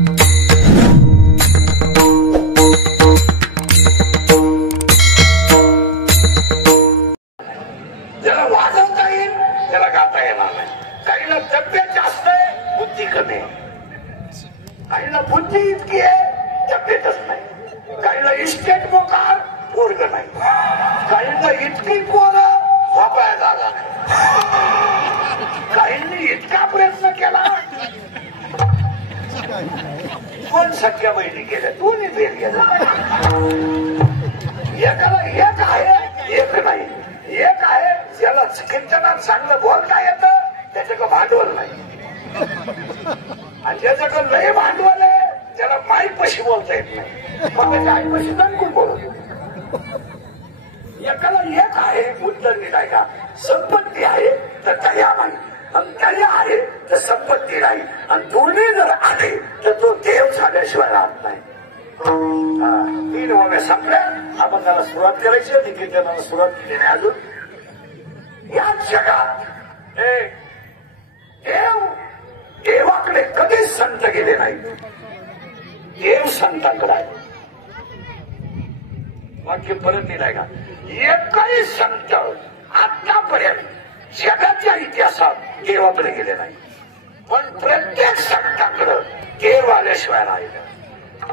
ज्याला वाजवता येईल त्याला गाता येणार नाही. काहीला तब्येत जास्त आहे, बुद्धी कमी आहे. काहीला बुद्धी इतकी आहे, तब्येतच नाही. काहीला इस्टेट मोकार, पोरग नाही. काहीला इतकी पोरं, झोपाया जागा नाही. काहींनी इतका प्रयत्न केला, कोण सख्या बहिणी केल्या, दोन्ही फेल गेला. एकाला एक आहे, एक नाही. एक आहे ज्याला कीर्तनात चांगलं बोलता येतं, त्याच्याकडे भांडवल नाही. आणि ज्याच्याकडे लय भांडवल आहे त्याला माईपाशी बोलता येत नाही. मग त्याच्या आईपाशी दणकून बोलतो. एकाला एक आहे, उद्दंडी नाही का, संपत्ती आहे तर दया नाही, आणि दया आहे तर संपत्ती नाही, आणि दोन्ही जर आले तर तो देव झाल्याशिवाय राहत नाही. 3 ओव्या संपल्या. आपण त्याला सुरुवात करायची होती, कीर्तनाला सुरुवात केली नाही अजून. या जगात देवाकडे कधीच संत गेले नाही, देव संतांकडे आहे. वाक्य परत नाही का, एकही संत आतापर्यंत जगाच्या इतिहासात देवाकडे गेले नाही. पण प्रत्येक संतांकडे देव आल्याशिवाय राहिलं.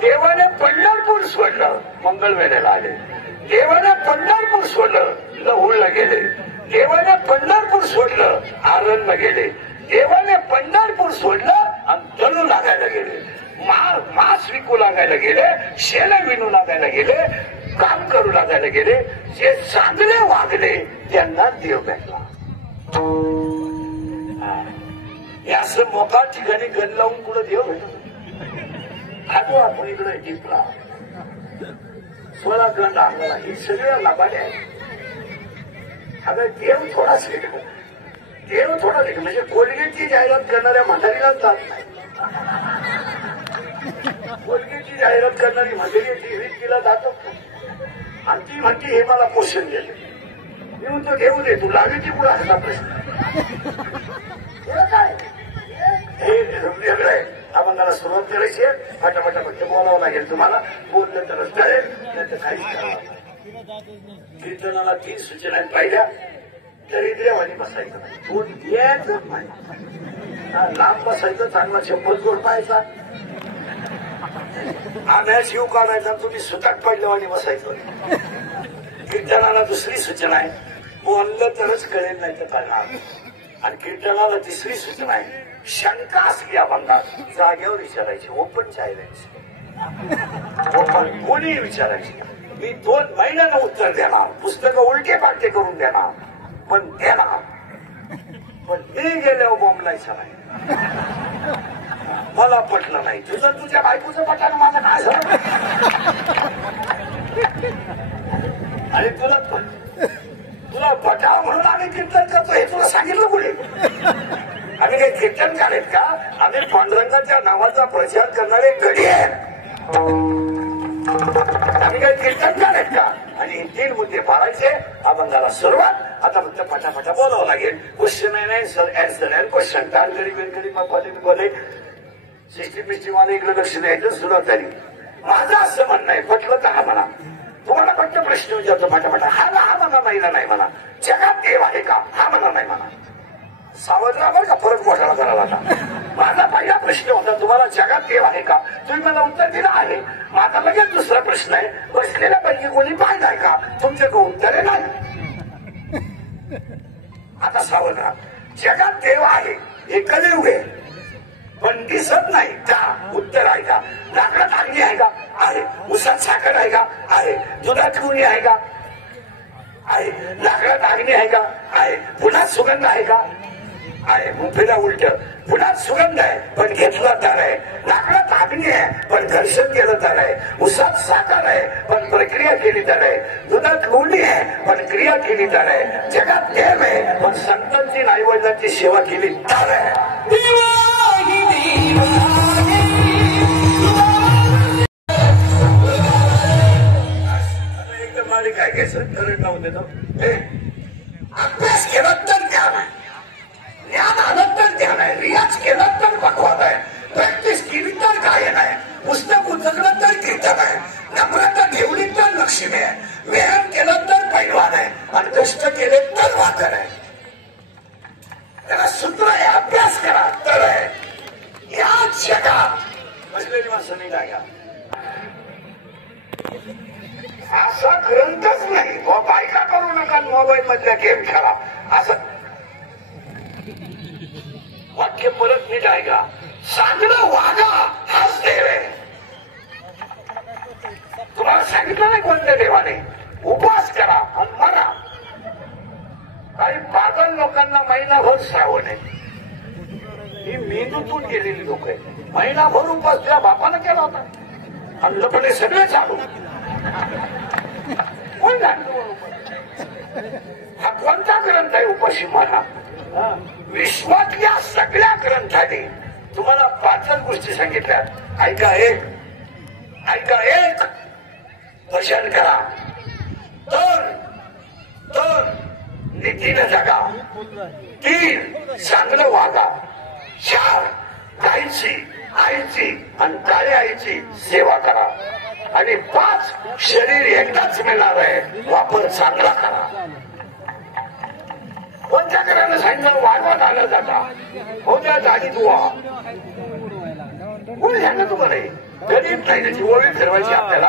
देवाने पंढरपूर सोडलं, मंगळवेढ्याला आले. देवाने पंढरपूर सोडलं, लहुळला गेले. देवाने पंढरपूर सोडलं, आरणला गेले. देवाने पंढरपूर सोडलं आणि तळू लागायला गेले. मांस विकू लागायला गेले, शेला विणू लागायला गेले, काम करू लागायला गेले. जे चांगले वागले त्यांना देव भेटला. हे असं मोका ठिकाणी गण लावून कुठं देव भेटतो. आलो आपण इकडे टिपला 16 गण आणला, ही सगळ्या लाभाले आहे. आता देव थोडाच म्हणजे कोलगेटची जाहिरात करणाऱ्या म्हातारीला जात नाही. कोलगेटची जाहिरात करणारी म्हातारी तिला जातो, आणि ती म्हणते हे मला पोषण गेले. मी म्हणतो देऊ दे, तू लावी ती पुढे असला प्रश्न काय. हे वेगळं आहे. आपण त्याला सुरुवात करायची आहे. फटाफटा फक्त बोलावं लागेल. तुम्हाला बोललं तरच कळेल, नाही तर काहीच करावं. कीर्तनाला 3 सूचना पाहिल्या. दरिद्र्यावानी बसायचं नाही, तोंड द्यायचं नाही. लांब बसायचं, चांगला चप्पल जोड पाहायचा, आम्या शिव काढायचा, तुम्ही सुताट पडल्यावानी बसायचं. कीर्तनाला 2री सूचना आहे, बोललं तरच कळेल, नाही तर कळणार. आणि कीर्तनाला 3री सूचना आहे, शंका असली अभंगात जागेवर विचारायची, ओपन चायलेंज. ओपन कोणी विचारायची. मी 2 महिन्यानं उत्तर देणार, पुस्तकं उलटे पालटे करून देणार, पण देणार. पण मी गेल्यावर बोंबलायचं नाही. मला पटलं नाही. तुझ्या बायकोचं पटानं माझं काय झालं. आणि तुला पटाव म्हणून आम्ही कीर्तन करतो हे तुला सांगितलं कुठे. आम्ही काही कीर्तनकार आहेत का. आम्ही पांडुरंगाच्या नावाचा प्रचार करणारे गडी आहेत. आम्ही काही कीर्तनकार आहेत का. आणि 3 मुद्दे पाळायचे. अभंगाला सुरुवात. आता फक्त फटाफटा बोलावं लागेल. क्वेश्चन आन्सर क्वेश्चन टाळ गडी मग बोले सिस्टीम मला इकडे लक्ष द्यायचं. सुरुवात झाली. माझं असं म्हणणं आहे, पटलं तर हा म्हणा. तुम्हाला फक्त प्रश्न विचारतो फटाफटा. हा म्हणा, महिला नाही म्हणा. जगात देव आहे का, हा म्हणा नाही म्हणा. सावध राहा बरं का, परत घोटाळा करावा आता. माझा पहिला प्रश्न होता तुम्हाला, जगात देव आहे का. तुम्ही मला उत्तर दिलं आहे. माझा लगेच 2रा प्रश्न आहे, बसलेल्यापैकी कोणी पाहिलाय का. तुमच्याकडे उत्तर आहे नाही. आता सावध राहा. जगात देव आहे, हे कलियुग आहे, पण दिसत नाही का. उत्तर आहे का. लाकडात अग्नी आहे का, आहे. उसात साखर आहे का, आहे. दुधात कोणी आहे का, आहे. लाकडात अग्नी आहे का, आहे. पुन्हा सुगंध आहे का, आहे. मुंबईला उलट पुन्हा सुगंध आहे पण घेतला तर आहे. लाकडात अग्नी आहे पण घर्षण केलं तर आहे. उसात साखर आहे पण प्रक्रिया केली तर आहे. दुधात लोणी आहे पण क्रिया केली तर आहे. जगात देव आहे पण संतांची नाईवडिलांची सेवा केली तर आहे. एकदम मालिक काय घ्यायचं करंट लावून देतो. अभ्यास केला तर ध्यान आहे, ज्ञान आलं तर ध्यान आहे, रियाज केला तर पकवान आहे, प्रॅक्टिस केली तर गायन आहे, पुस्तक उचललं तर कीर्तन आहे, नम्रता ठेवली तर लक्ष्मी आहे, व्यायाम केला तर पैलवान आहे आणि कष्ट केले तर वाकर आहे. त्याला सूत्र आहे, अभ्यास करा तर आहे. या जगात बसलेली माणसं नाही काय असा ग्रंथच नाही. बायका करू नका, मोबाईल मधल्या गेम खेळा असं वाक्य परत नीट आहे का? चांगलं वागा हाच देव आहे. तुम्हाला सांगितलं नाही कोणत्या देवाने? उपास करा आणि मरा. काही पागल लोकांना महिनाभर श्रावण आहे. ही मेंदूतून गेलेली लोक आहे. महिनाभर उपास तुझ्या बापानं केला होता, अंधपणे सगळे चालू. कोण जाणतो हा कोणता ग्रंथ आहे? उपाशी मारा. विश्वातल्या सगळ्या ग्रंथाने तुम्हाला 5 गोष्टी सांगितल्या. ऐका एक, ऐका एक, भजन करा, दोन नीतीनं जगा, 3 चांगलं वागा, 4 गायची आईची आणि काळ्या आईची सेवा करा आणि 5 शरीर एकदाच मिळणार आहे, वापर चांगला करा. कोणत्या करायला सांगितलं? वाढवत आलं जाता कोणत्या जागी दुवा कोणी सांगत तुम्हाला? गरीब नाही त्याची ओळी फिरवायची आपल्याला.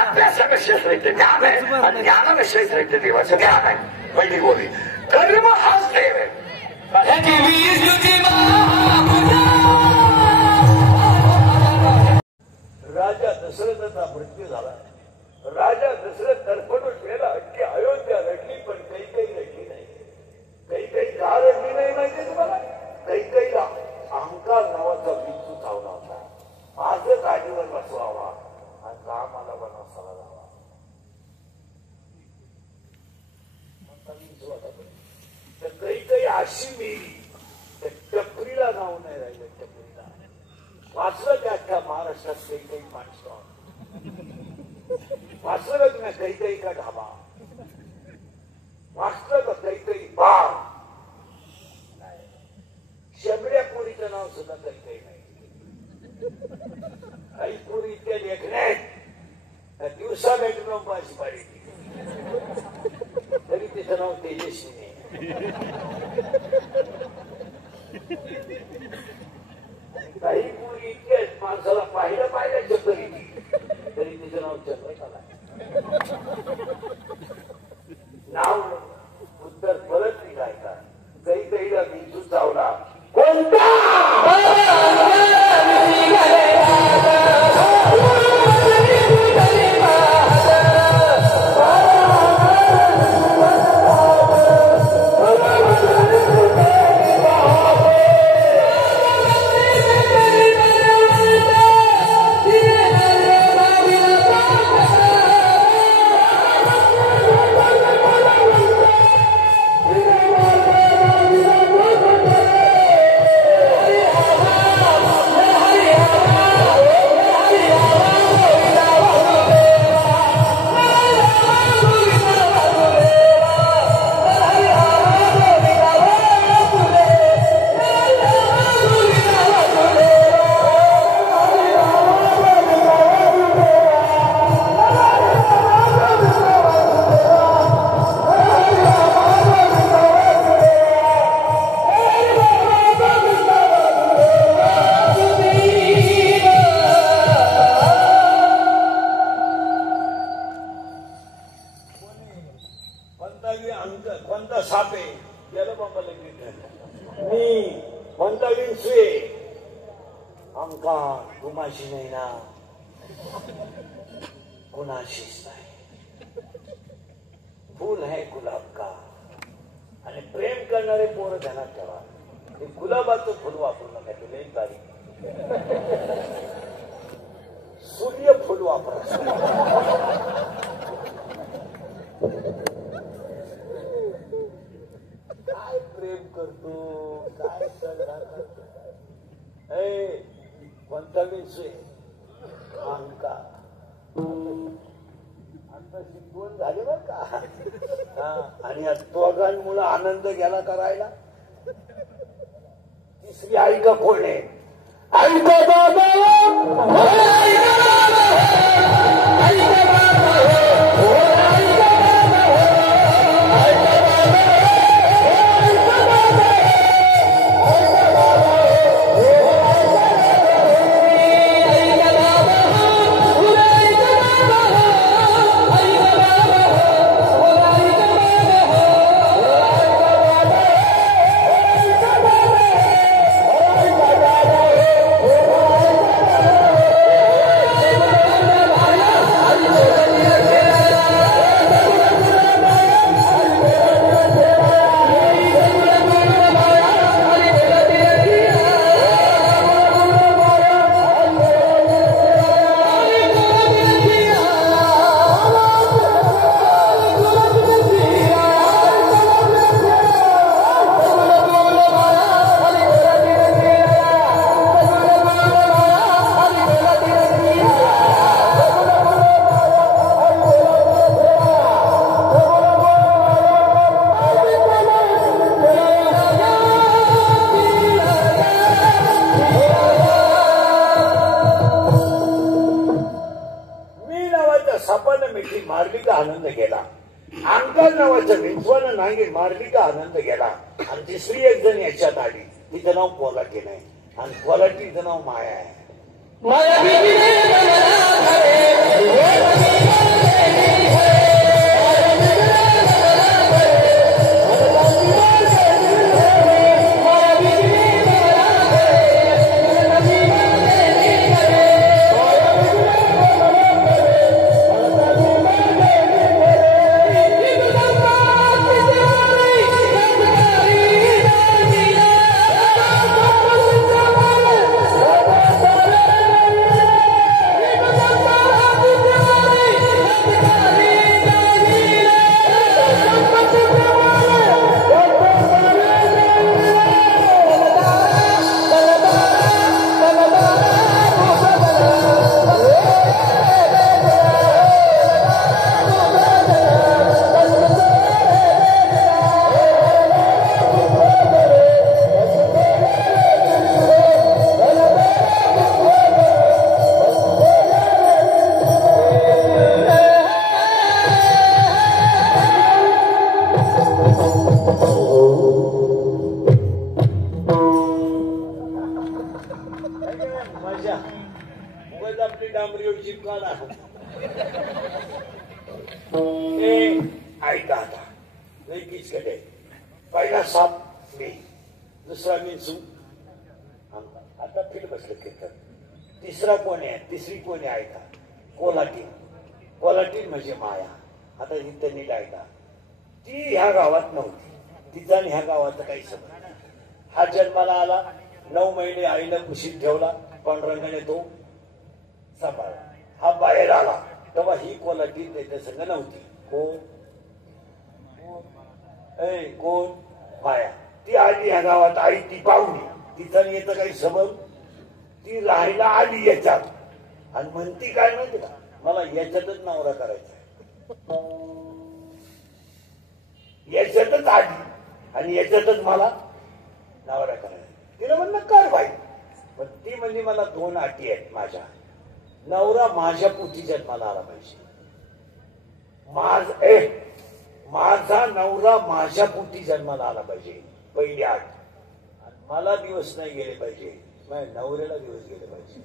अभ्यासानं शस्त्र ज्ञान आहे आणि ज्ञानानं शस्त्र देवाचं ज्ञान आहे. पहिली गोळी कर्म हाच देव आहे. राजा दशरथाचा मृत्यू झाला. राजा दशरथ तडफडून गेला की अयोध्या रडली, पण काही रडली नाही. काही का रडली नाही माहिती तुम्हाला? कैकेयीला अहंकार नावाचा बिंदू चावला होता. माझं गाडीवर बसवावा आणि कामाला बनवासाला जावा. तर काही अशी मेली, त्या टपरीला नाव नाही राहिलं. टपरीला वाचलं त्या अख्ख्या महाराष्ट्रात काही माणसं वाचलं का तुम्ही? काही का ढाबा वाचलं का? काही बाळ शेबड्या पोरीचं नाव सुद्धा काही नाही. काही पोरी इतक्या लेखण्यात दिवसा बेडरूम माझी पाडी तरी तिचं नाव तेजस्विनी. काही पोरी इतक्याच माणसाला पाहिलं तरी तिचं नाव चंद्रकला. नाव उत्तर परत निघाय का? कैकेयीला बिंदू चावला. कोणता? कोणता साप आहे? गेलं बाबाला मी कोणता विंचू आहे? अंकार कुणाशी नाही ना, कुणाशीच नाही. फूल है गुलाब का. आणि प्रेम करणारे पोरं ध्यानात ठेवा, हे गुलाबाचं फुल वापरू नका. ते लई बारीक सूर्य फुल वापरा. काय प्रेम करतो, काय करतो? कोणता विषय? अहंकार. आता शिकवण झाली बर का. आणि या दोघांमुळे आनंद गेला करायला. तिसरी आई का कोण आहे? मारली का आनंद गेला, अंकल नावाच्या विंचवानं नांगी मारली का आनंद गेला. आणि तिसरी एक जण याच्यात आली, तिचं नाव कोलाटी नाही आणि कोलाटीचं नाव माया आहे. पहिला साप मी, दुसरा मिन्सू, आता फिर बसलं कीर्तन. तिसरा कोण आहे, तिसरी कोणी ऐका, कोलाटी. कोलाटी म्हणजे माया. आता ही त्यांनी ऐका, ती ह्या गावात नव्हती, तिचा आणि ह्या गावाचा काही संबंध. हा जन्माला आला, 9 महिने आईनं कुशीत ठेवला, पांडुरंगाने तो सांभाळला. हा बाहेर आला तेव्हा ही कोलाटी त्याच्या संग नव्हती. कोण कोण माया. ती आली ह्या गावात, आई ती पाहुणी, तिचा याचा काही सबब. ती राहायला आली याच्यात आणि म्हणती काय माहिती का, मला याच्यातच नवरा करायचा आहे. याच्यातच आली आणि याच्यातच मला नवरा करायचा. तिला म्हणणं कर बाई, पण ती म्हणजे मला 2 अटी आहेत. माझ्या नवरा माझ्या पोटी जन्माला आला पाहिजे. माझा नवरा माझ्या पोटी जन्माला आला पाहिजे, पहिली अट. मला दिवस नाही गेले पाहिजे, माझ्या नवऱ्याला दिवस गेले पाहिजे.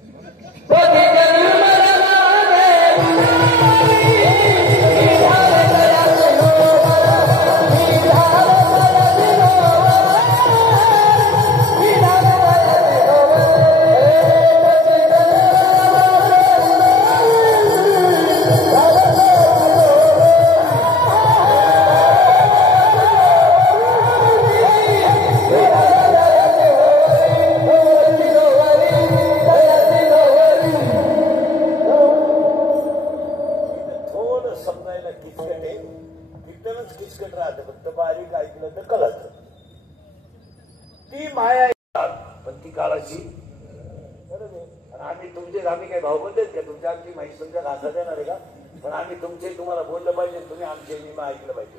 आम्ही काही भाऊ बंद का तुमच्या आमची माहिती तुमच्या घासा देणार आहे का, पण आम्ही तुमचे तुम्हाला बोललं पाहिजे, तुम्ही आमचे नियम ऐकलं पाहिजे.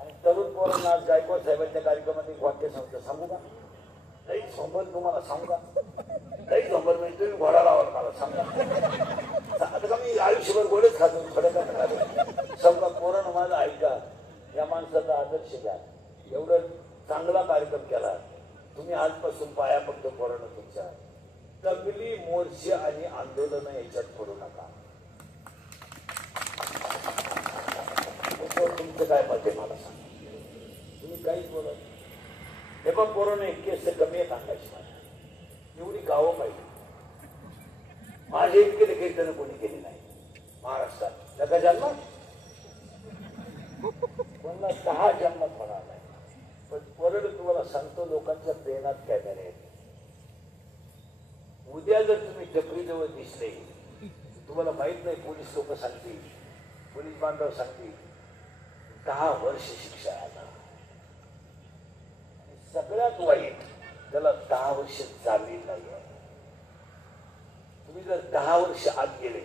आणि तरुण पोरांना आज गायकवाड साहेबांच्या कार्यक्रमात एक वाक्य सांगतो, सांगू का. काही सोबत तुम्हाला सांगू का? काही सोबत म्हणजे तुम्ही घोडा लावाल मला सांगा. आता का मी आयुष्यभर गोडेच खातो थोड्या का समजा पोरानं माझा ऐका, या माणसाचा आदर्श घ्या. एवढं चांगला कार्यक्रम केला तुम्ही, आजपासून पाया पडतो पोरानं तुमच्या. तबली मोर्चे आणि आंदोलन याच्यात पडू नका. तुमचं काय मत आहे मला सांगा. तुम्ही काहीच बोलत हे पण पोरानं एक केस कमी आहे सांगायची. एवढी गावं पाहिजे. माझे इतके कीर्तन कोणी केली नाही महाराष्ट्रात. जगा जन्मात कोणाला 10 जन्मात होणार नाही. पण परत तुम्हाला सांगतो, लोकांच्या प्रेमात कॅमेरे आहेत. उद्या जर तुम्ही टपरीजवळ दिसले, तुम्हाला माहित नाही, पोलीस लोक सांगतील, पोलीस बांधव सांगतील 10 वर्ष शिक्षा आहे. सगळ्यात वाईट त्याला 10 वर्ष जामीन नाही आहे. तुम्ही जर 10 वर्ष आत गेले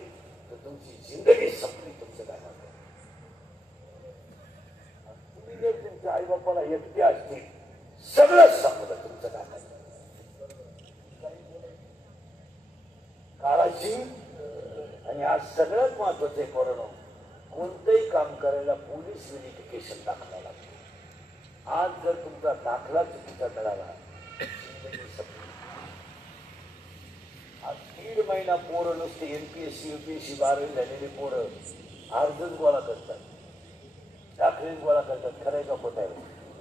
तर तुमची जिंदगी संपली. तुमचं काय म्हणत? तुम्ही जर तुमच्या आई बापाला एकटे असतील, सगळं संपलं. तुमचं काय म्हणत? काळाची आणि आज सगळ्यात महत्वाचं आहे पोरांनो, कोणतंही काम करायला पोलीस व्हेरिफिकेशन दाखवावं लागतं. आज जर तुमचा दाखला चुकीचा मिळाला, आज 1.5 महिना पोरं नुसते MPSC UPSC 12वी झालेले पोरं अर्जच गोळा करतात, दाखलेच गोळा करतात. खरंय का खोटं आहे?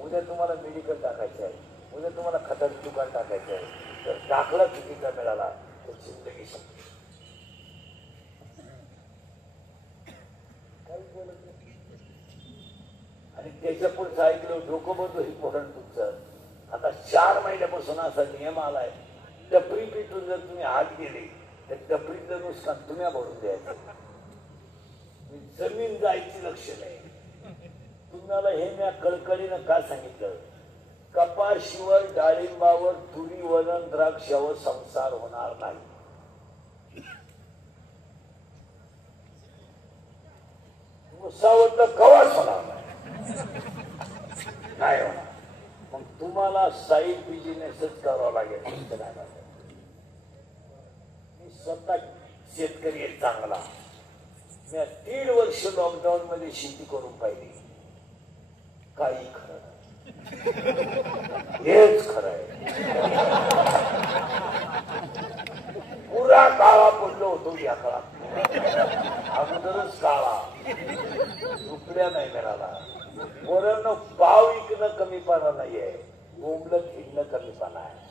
उद्या तुम्हाला मेडिकल टाकायचं आहे, उद्या तुम्हाला खताचं दुकान टाकायचं आहे, तर दाखला चुकीचा मिळाला तर जिंदगी संपली. आणि त्याच्या पुढचं ऐकलं डोकं बंद हे पोरण तुमचं. आता 4 महिन्यापासून असा नियम आलाय, टपरी पिटून जर तुम्ही आत गेले तर टपरीचं नुकसान तुम्ही भरून द्यायचं. जमीन जायची लक्ष नाही. तुम्हाला हे मी कळकळीनं का सांगितलं? कपाशीवर, डाळिंबावर, तुरी, वरण, द्राक्षावर संसार होणार नाही. उसावरलं कवाच होणार नाही होणार. मग तुम्हाला साईड बिझनेसच करावा लागेल. मी स्वतः शेतकरी आहे चांगला. मी 1.5 वर्ष लॉकडाऊन मध्ये शेती करून पाहिली. काही खरं नाही, हेच खरं आहे. पुरा काळा पडलो होतो या काळात. अगोदरच काळा, रुपया नाही मिळाला. पोरांनो, पाव विकणं कमीपणा नाहीये, बोंबलत विकणं कमीपणा आहे.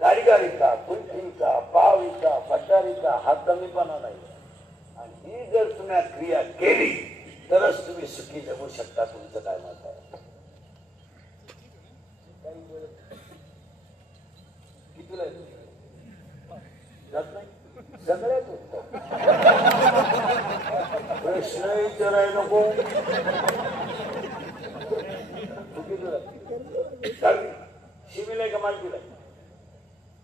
गाडी का, कुल्फी का, पाव का, पटारी का, हा कमीपणा नाही. आणि ही जर तुम्ही क्रिया केली तरच तुम्ही सुखी जगू शकता. तुमचं काय मत आहे? कितीला जात नाही? सगळ्यात उत्तम प्रश्न विचाराय नको. शिमीलाय का मालकीला?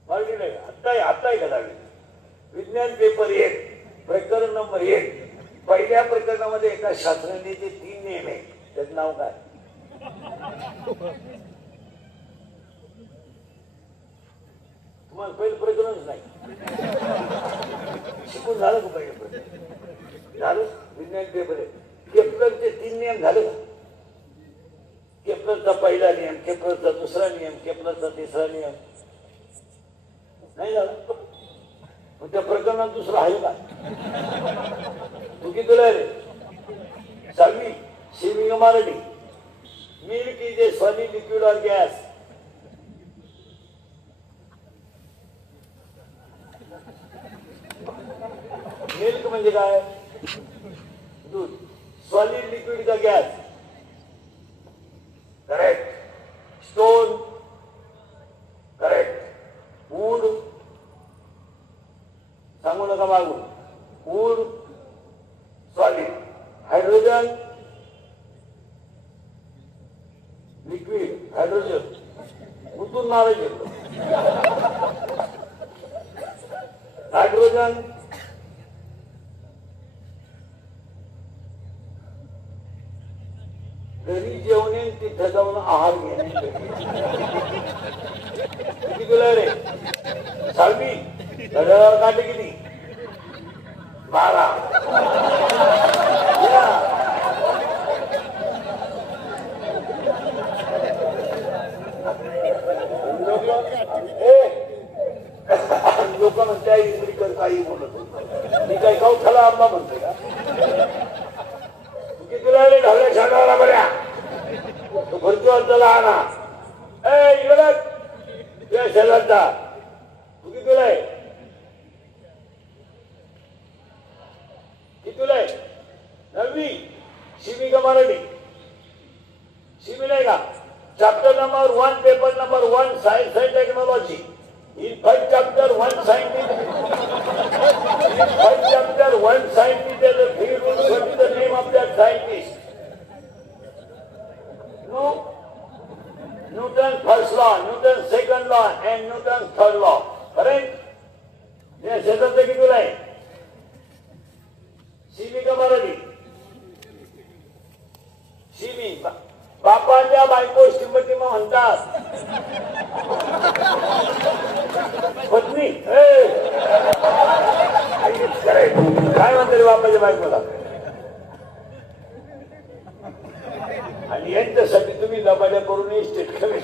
मालकीलाय का? आत्ता का दहावी? विज्ञान पेपर 1 प्रकरण नंबर 1. पहिल्या प्रकरणामध्ये एका शास्त्रज्ञाचे 3 नियम आहे. त्याचं नाव काय? तुम्हाला पहिलं प्रकरणच नाही शिकून झालं का? पहिलं प्रकरण झालं. विज्ञान पेपर आहे. केप्लरचे 3 नियम झाले का? केप्लरचा पहिला नियम, केप्लरचा दुसरा नियम, केप्लरचा तिसरा नियम नाही झाला. मग त्या प्रकरणात दुसरं आहे का? तू कितीला रे? 6वी. Semi Marathi. Milk is a solid liquid और गॅस. मिल्क म्हणजे काय? दूध. सॉलिड लिक्विड का gas? Correct. Stone correct. Wood सांगू नका मागून. Wood solid. Hydrogen liquid. Hydrogen उतून मारा घेतो. हायड्रोजन घरी जेवणे तिथे जाऊन आहार घेणे. काटे किती 12 लोक म्हणते इंद्री कर काही बोलत मी काही खाऊ खाला आंबा म्हणतोय का कितीला ढवल्या शाळाला बऱ्या तो भरतो अर्जाला आणा इकडे शेजारचा तू कितीला आहे कितीला आहे 9वी शिवी का मराठी शिवी नाही का chapter number 1 paper number 1 science and technology in first chapter one scientist has a 3 rules. What is the name of that scientist? No. Newton's first law, Newton's second law, and Newton's third law. Correct? हे शेजारचं किती आहे शिवी का मराठी शिवी बापाच्या बायको श्रीमती म्हणतात पत्नी काय म्हणते रे बापाच्या बायकोला आणि यांच्यासाठी तुम्ही दबाड्या करून स्टेट कमी